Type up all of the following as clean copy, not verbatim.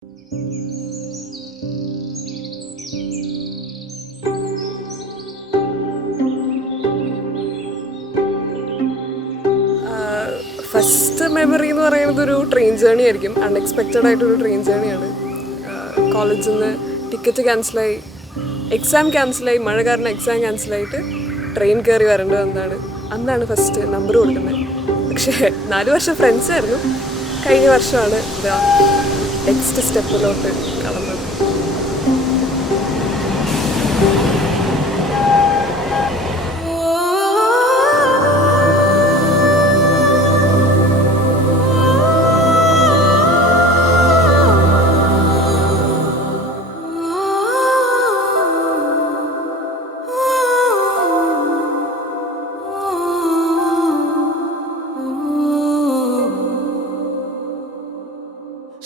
First memory എന്ന് പറയുന്നത് ഒരു ട്രെയിൻ ജേണി ആയിരിക്കും. അൺഎക്സ്പെക്റ്റഡ് ആയിട്ടൊരു ട്രെയിൻ ജേണിയാണ്. കോളേജിൽ നിന്ന് ടിക്കറ്റ് ക്യാൻസലായി, എക്സാം ക്യാൻസലായി, മഴ കാരണം എക്സാം ക്യാൻസലായിട്ട് ട്രെയിൻ കയറി വരേണ്ടത് അന്നാണ് ഫസ്റ്റ് നമ്പർ കൊടുക്കുന്നത്. പക്ഷേ 4 വർഷം ഫ്രണ്ട്സ് ആയിരുന്നു. കഴിഞ്ഞ വർഷമാണ് ഇതാ നെക്സ്റ്റ് സ്റ്റെപ്പിലോട്ട് കടന്നത്.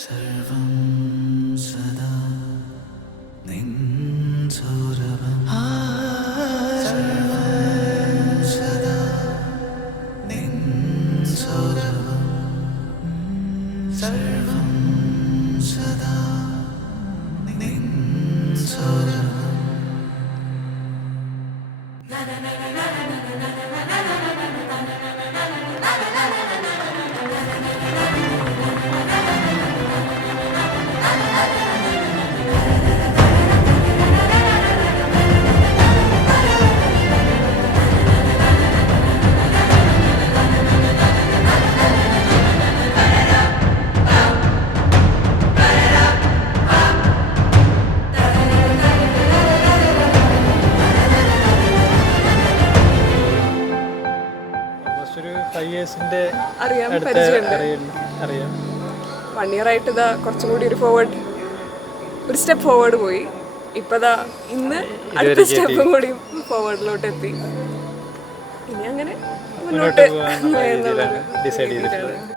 സർവം സദാ നിൻസൗരഭം സർവം സദാ നിൻസൗരഭം സർവം സദാ നിൻസൗരഭം. ഒരു 5 yearsന്റെ അറിയാം, പരിചയമുണ്ട്. അറിയാം. 1 year ആയിട്ട് ഇതാ കുറച്ചും കൂടി ഒരു സ്റ്റെപ്പ് ഫോർവേഡ് പോയി. ഇപ്പതാ ഇന്ന് അടുത്ത സ്റ്റെപ്പും കൂടി ഫോർവേഡിലോട്ട് എത്തി. ഇനി അങ്ങനെ മുന്നോട്ട് ഡിസൈഡ് ചെയ്തിട്ടുള്ളത്.